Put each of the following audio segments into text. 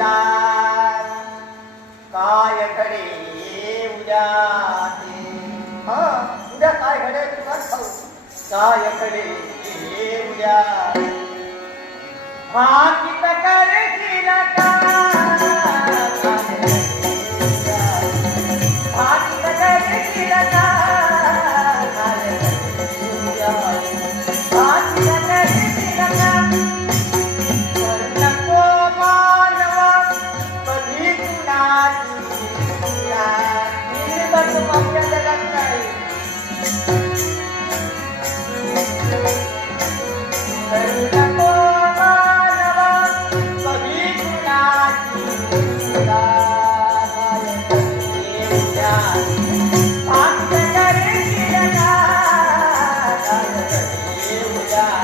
येणार काय कडे उद्या हा उद्या काय घडेल काय कडे उद्या माती तकार तिला का? माती तकार का?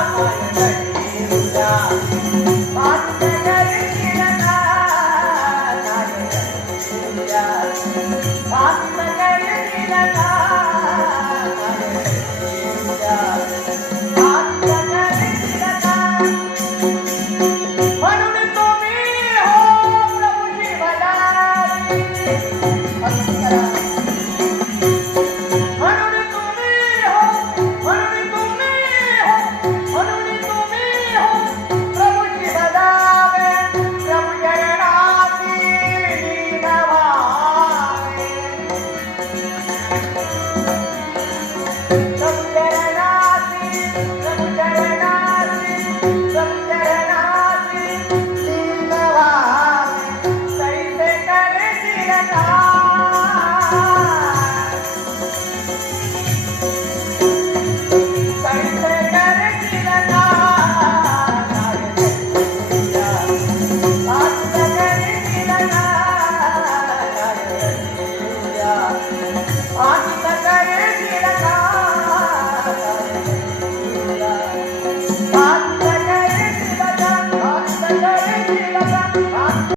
amor.